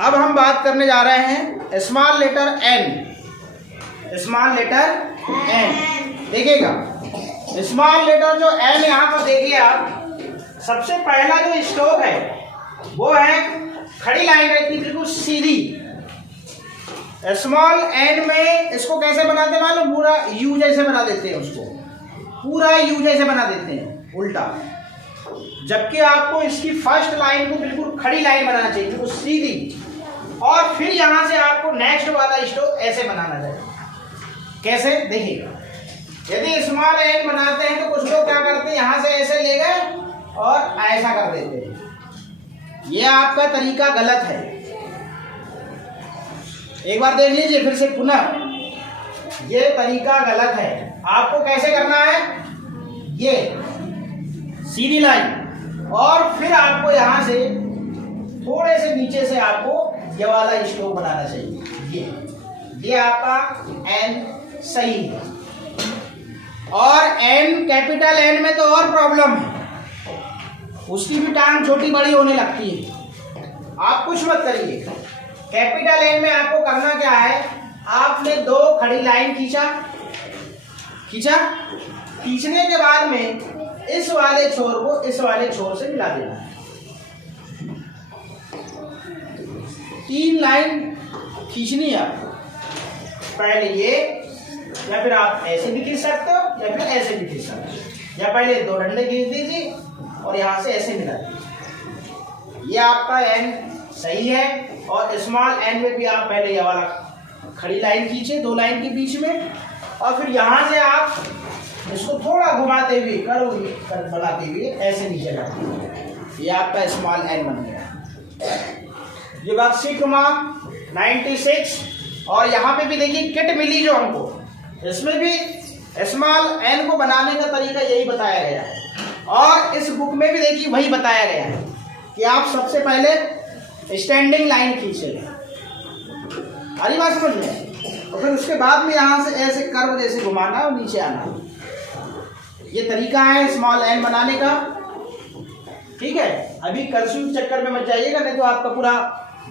अब हम बात करने जा रहे हैं small letter n. Small letter n देखिएगा, स्मॉल लेटर जो एन यहाँ पर देखिए आप, सबसे पहला जो स्ट्रोक है वो है खड़ी लाइन रहती है बिल्कुल सीधी। स्मॉल एन में इसको कैसे बनाते हैं मालूम, पूरा यू जैसे बना देते हैं, उसको पूरा यू जैसे बना देते हैं उल्टा, जबकि आपको इसकी फर्स्ट लाइन को बिल्कुल खड़ी लाइन बनाना चाहिए, बिल्कुल सीधी। और फिर यहां से आपको नेक्स्ट वाला स्ट्रोक ऐसे बनाना चाहिए। कैसे देखिएगा, यदि स्मॉल एन बनाते हैं तो कुछ लोग क्या करते हैं, यहां से ऐसे ले गए और ऐसा कर देते हैं। यह आपका तरीका गलत है। एक बार देख लीजिए फिर से पुनः, ये तरीका गलत है। आपको कैसे करना है, ये सीधी लाइन और फिर आपको यहां से थोड़े से नीचे से आपको ये वाला स्ट्रोक बनाना चाहिए। ये आपका एन सही है। और एन कैपिटल एन में तो और प्रॉब्लम है, उसकी भी टांग छोटी बड़ी होने लगती है। आप कुछ मत करिए, कैपिटल एन में आपको करना क्या है, आपने दो खड़ी लाइन खींचने के बाद में इस वाले छोर को इस वाले छोर से मिला देना है। 3 लाइन खींचनी है आपको, पहले ये, या फिर आप ऐसे भी खींच सकते हो या फिर ऐसे भी खींच सकते हो, या पहले 2 डंडे खींच दीजिए और यहां से ऐसे मिला दीजिए। ये आपका एन सही है। और स्मॉल एन में भी आप पहले ये वाला खड़ी लाइन खींचे 2 लाइन के बीच में, और फिर यहां से आप इसको थोड़ा घुमाते हुए बनाते हुए ऐसे नीचे लाते हैं। ये आपका स्मॉल एन बन गया। ये बात सीख मार्क 96। और यहाँ पे भी देखिए किट मिली जो हमको, इसमें भी स्मॉल एन को बनाने का तरीका यही बताया गया है। और इस बुक में भी देखिए वही बताया गया है कि आप सबसे पहले स्टैंडिंग लाइन खींचे, अरे बात समझ में, और फिर उसके बाद में यहाँ से ऐसे कर्व जैसे घुमाना और नीचे आना। ये तरीका है स्मॉल एन बनाने का, ठीक है। अभी कर्सिव चक्कर में मत जाइएगा, नहीं तो आपका पूरा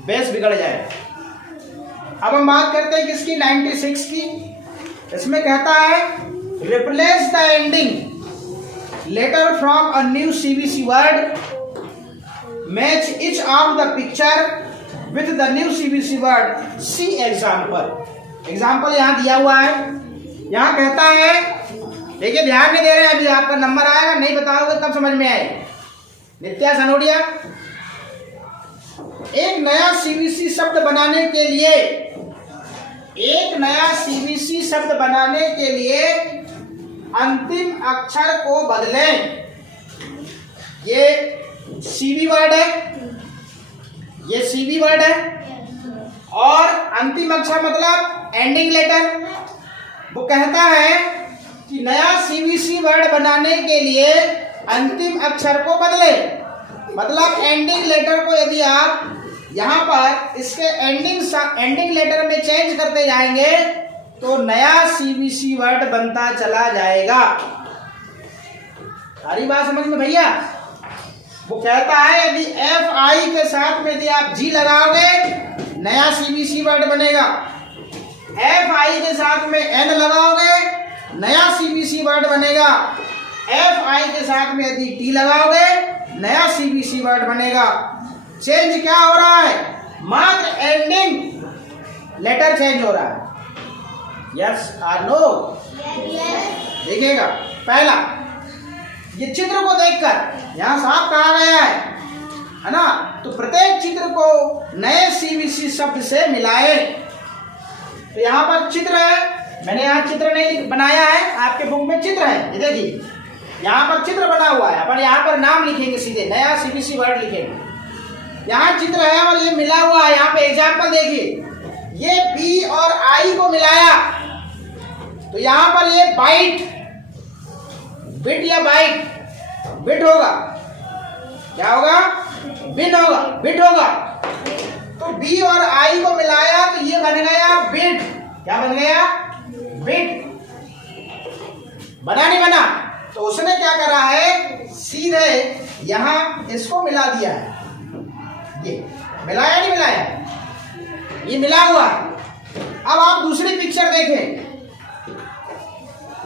बेस बिगड़ जाएगा। अब हम बात करते हैं किसकी, 96 की। इसमें कहता है replace the ending letter from a new CBC word, match each of the picture with the new CBC word, C example. Example यहाँ दिया हुआ है। यहाँ कहता है, देखिए ध्यान नहीं दे रहे हैं, अभी आपका नंबर आएगा, नहीं बताओगे तब समझ में आएगा। नित्या सनोडिया, एक नया सीबीसी शब्द बनाने के लिए, एक नया सीबीसी शब्द बनाने के लिए अंतिम अक्षर को बदलें। ये सीबी वर्ड है, ये सीबी वर्ड है, और अंतिम अक्षर मतलब एंडिंग लेटर। वो कहता है कि नया सीबीसी वर्ड बनाने के लिए अंतिम अक्षर को बदले, मतलब एंडिंग लेटर को यदि आप यहाँ पर इसके एंडिंग लेटर में चेंज करते जाएंगे तो नया सीबीसी वर्ड बनता चला जाएगा। सारी बात समझ में भैया। वो कहता है यदि एफ आई के साथ में यदि आप जी लगाओगे नया सीबीसी वर्ड बनेगा, एफ आई के साथ में एन लगाओगे नया सीबीसी वर्ड बनेगा, एफ आई के साथ में यदि टी लगाओगे नया सीबीसी वर्ड बनेगा। चेंज क्या हो रहा है, मात्र एंडिंग लेटर चेंज हो रहा है। यस और नो? देखिएगा, पहला ये चित्र को देखकर यहाँ साफ कहा गया है ना, तो प्रत्येक चित्र को नए सीबीसी शब्द से मिलाए। तो यहाँ पर चित्र है, मैंने यहाँ चित्र नहीं बनाया है, आपके बुक में चित्र है, ये देखिए यहाँ पर चित्र बना हुआ है। अपन यहाँ पर नाम लिखेंगे, सीधे नया सीबीसी वर्ड लिखेंगे। यहाँ चित्र है और ये मिला हुआ है। यहाँ पे एग्जाम्पल देखिए, ये बी और आई को मिलाया तो यहाँ पर ये बाइट, बिट या बाइट, बिट होगा, क्या होगा, बिन होगा, बिट होगा। तो बी और आई को मिलाया तो ये बन गया बिट। क्या बन गया, बिट। बना नहीं बना? तो उसने क्या करा है, सीधे यहां इसको मिला दिया है। ये मिलाया नहीं मिलाया, ये मिला हुआ है। अब आप दूसरी पिक्चर देखें,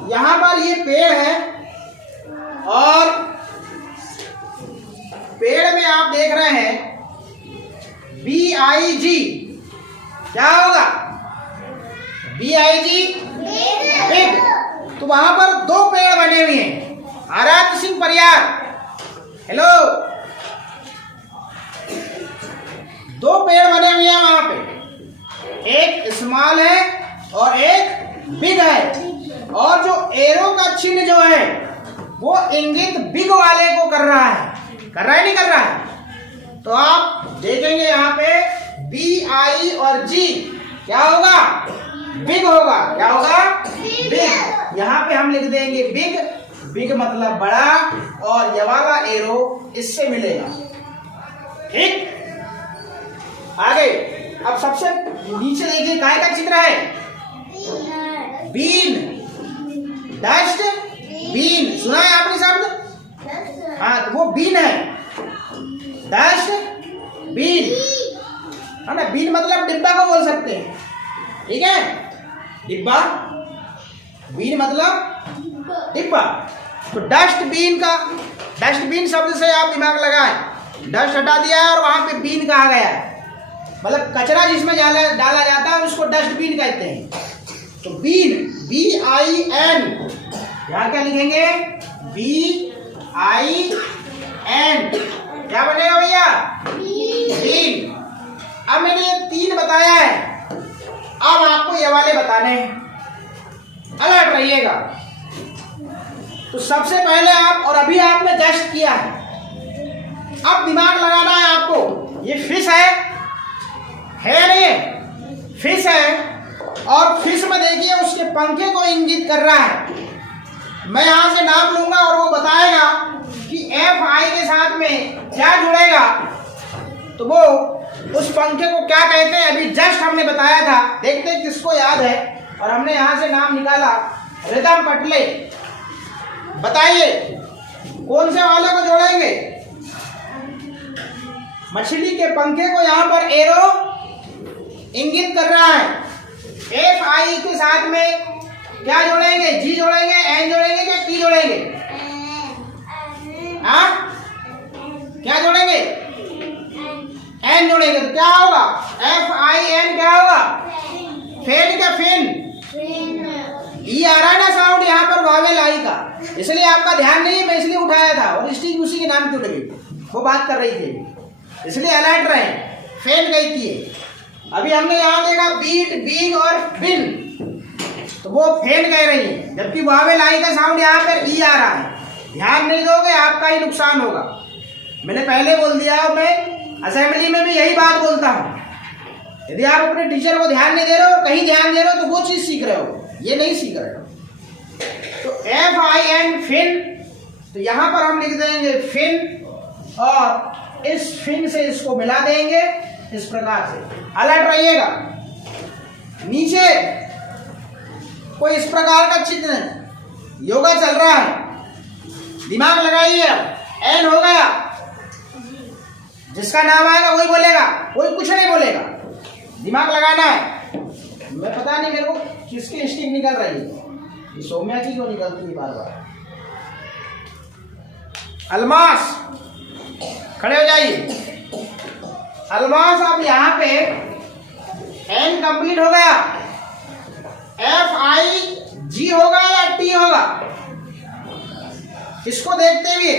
यहां पर ये पेड़ है और पेड़ में आप देख रहे हैं BIG, क्या होगा? BIG big. तो वहां पर दो पेड़ बने हुए हैं। आराध्य सिंह परियार, हेलो, दो पेड़ बने हुए हैं वहां पे, एक स्मॉल है और एक बिग है। और जो एरो का चिन्ह जो है वो इंगित बिग वाले को कर रहा है, कर रहा है नहीं कर रहा है? तो आप देखेंगे यहाँ पे BI और G क्या होगा? बिग होगा। क्या होगा? बिग। यहाँ पे हम लिख देंगे बिग, बिग मतलब बड़ा, और ये वाला एरो इससे मिलेगा। ठीक, आगे। अब सबसे नीचे देखिए काय का चित्र है? बीन, डस्ट बीन, सुना है आपने शब्द? हाँ, तो वो बीन है, डस्ट बीन है ना। बीन मतलब डिब्बा को बोल सकते हैं, ठीक है, डिब्बा। बीन मतलब डिब्बा। तो डस्टबिन का, डस्टबिन शब्द से आप दिमाग लगाएं, डस्ट हटा दिया है और वहां पे बीन कहा गया है, मतलब कचरा जिसमें डाला जाता है उसको डस्टबिन कहते हैं। तो बीन, BIN, यहां क्या लिखेंगे? BIN, क्या बनेगा भैया? बीन। अब मैंने ये तीन बताया है, अब आपको ये वाले बताने हैं, अलर्ट रहिएगा। तो सबसे पहले आप, और अभी आपने जस्ट किया है, अब दिमाग लगाना है आपको। ये फिश है नहीं? फिश है, और फिश में देखिए उसके पंखे को इंगित कर रहा है। मैं यहां से नाम लूंगा और वो बताएगा कि FI के साथ में क्या जुड़ेगा, तो वो उस पंखे को क्या कहते हैं। अभी जस्ट हमने बताया था, देखते हैं किसको याद है। और हमने यहां से नाम निकाला रिदम पटले। बताइए कौन से वाले को जोड़ेंगे? मछली के पंखे को यहां पर एरो इंगित कर रहा है। FI के साथ में क्या जोड़ेंगे? G जोड़ेंगे, N जोड़ेंगे क्या T जोड़ेंगे? हाँ, क्या जोड़ेंगे? N जोड़ेंगे। तो क्या होगा? FIN क्या होगा? फेन क्या? फेन। ये आ रहा है ना साउंड यहाँ पर वावेल आई का, इसलिए आपका ध्यान नहीं है, मैं इसलिए उठाया था। और स्टिक उसी के नाम क्यों लगी, वो बात कर रही थी, इसलिए अलर्ट रहे। फेन गई थी। अभी हमने यहाँ देखा बीट, बीग और बिन, तो वो फेन कह रही है, जबकि वावेल आई का साउंड यहाँ पर ई आ रहा है। ध्यान नहीं दोगे आपका ही नुकसान होगा। मैंने पहले बोल दिया, मैं असेंबली में भी यही बात बोलता हूँ। यदि आप अपने टीचर को ध्यान नहीं दे रहे हो, कहीं ध्यान दे रहे हो, तो वो चीज सीख रहे हो, ये नहीं सीख रहे हो। तो FIN फिन, तो यहां पर हम लिख देंगे फिन, और इस फिन से इसको मिला देंगे इस प्रकार से। अलर्ट रहिएगा। नीचे कोई इस प्रकार का चिन्ह, योगा चल रहा है, दिमाग लगाइए। एन हो गया, जिसका नाम आएगा वही बोलेगा, कोई कुछ नहीं बोलेगा, दिमाग लगाना है। मैं पता नहीं मेरे को किसकी स्टिक निकल रही है, ये सौम्या की क्यों निकलती है बार बार। अलमास, खड़े हो जाइए। अलमास, अब यहां पे एन कंप्लीट हो गया। FIG होगा या T होगा? इसको देखते हुए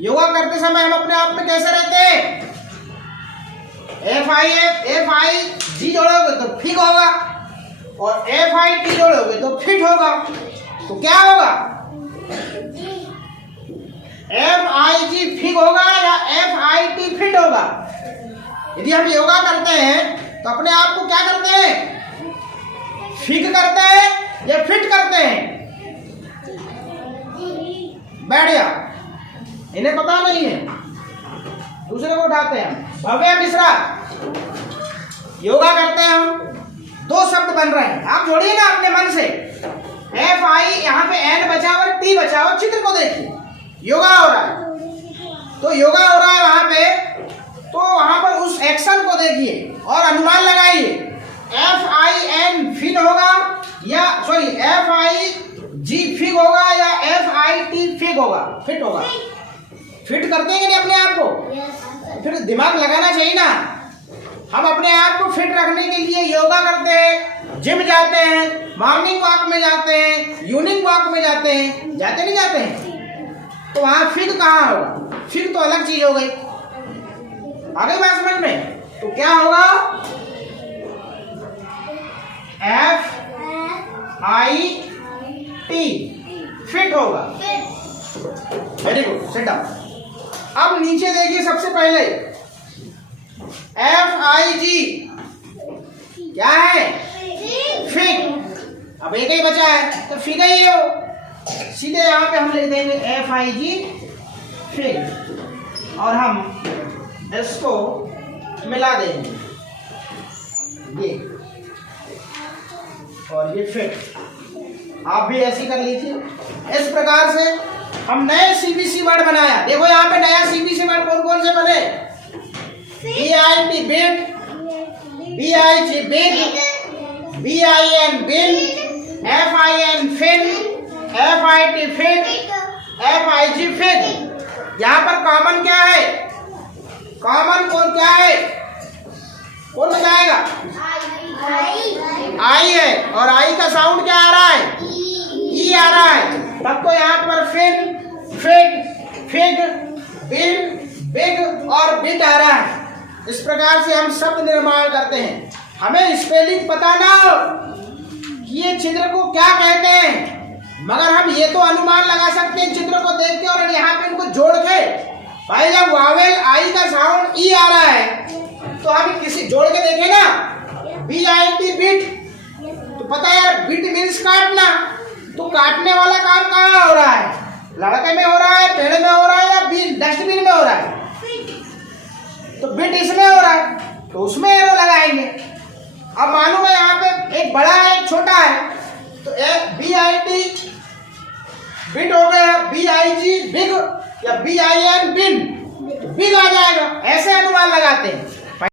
योगा करते समय हम अपने आप में कैसे रहते हैं? FIG जोड़ोगे तो फिग होगा, और FIT जोड़ोगे तो फिट होगा। तो क्या होगा? FIG फिग होगा या FIT फिट होगा? यदि हम योगा करते हैं तो अपने आप को क्या करते हैं? फिग करते हैं या फिट करते हैं? बैठ जा, इन्हें पता नहीं है, दूसरे को उठाते हैं। भव्य मिश्रा, योगा करते हैं हम, दो शब्द बन रहे हैं, आप जोड़िए ना अपने मन से। FI, यहाँ पे N बचा और T बचा, और चित्र को देखिए, योगा हो रहा है। तो योगा हो रहा है वहां पे तो वहां पर उस एक्शन को देखिए और अनुमान लगाइए। FIN फिन होगा या सॉरी FIG फिग होगा या FIT फिग होगा, फिट होगा। फिट करते हैं कि नहीं अपने आप को? फिर दिमाग लगाना चाहिए ना। हम अपने आप को फिट रखने के लिए योगा करते हैं, जिम जाते हैं, मॉर्निंग वॉक में जाते हैं, इवनिंग वॉक में जाते हैं, जाते नहीं जाते हैं? तो वहां फिट कहाँ होगा? फिट तो अलग चीज हो गई। आ गई बात समझ में? तो क्या होगा? FIT फिट होगा। Very good, sit down. अब नीचे देखिए सबसे पहले FIG क्या है? फिग। अब एक ही बचा है तो फिग ही हो। सीधे यहां पे हम लिख देंगे FIG फिग और हम इसको मिला देंगे ये और ये फिट। आप भी ऐसे कर लीजिए। इस प्रकार से हम नए CBC वर्ड बनाया। देखो यहाँ पे नया CBC वर्ड कौन कौन से बने? BIT bit, BIG big, BIN bin, FIN fin, FIT fig, FIG fig. यहाँ पर कॉमन क्या है? कॉमन कौन क्या है? कौन बताएगा? आई है और आई का साउंड क्या आ रहा है? ई आ रहा है। तब तो यहाँ पर फिन, फिग, फिग, बिन, बिग और बिट आ रहा है। इस प्रकार से हम शब्द निर्माण करते हैं। हमें स्पेलिंग पता ना हो कि ये चित्र को क्या कहते हैं, मगर हम ये तो अनुमान लगा सकते हैं चित्र को देख के और यहाँ पे इनको जोड़ के। भाई जब वावेल आई का साउंड ई आ रहा है तो हम किसी जोड़ के देखें ना, BIT बिट, तो पता है यार बिट मीन्स काटना। तो काटने वाला काम कहाँ हो रहा है? लड़के में हो रहा है, पेड़ में हो रहा है या डस्टबिन में हो रहा है? तो बिट इसमें हो रहा है तो उसमें एरो लगाएंगे। अब मालूम है यहाँ पे एक बड़ा है एक छोटा है, तो BIT बिट हो गया, BIG बिग या BIN बिन, तो बिग आ जाएगा। ऐसे अनुमान लगाते हैं।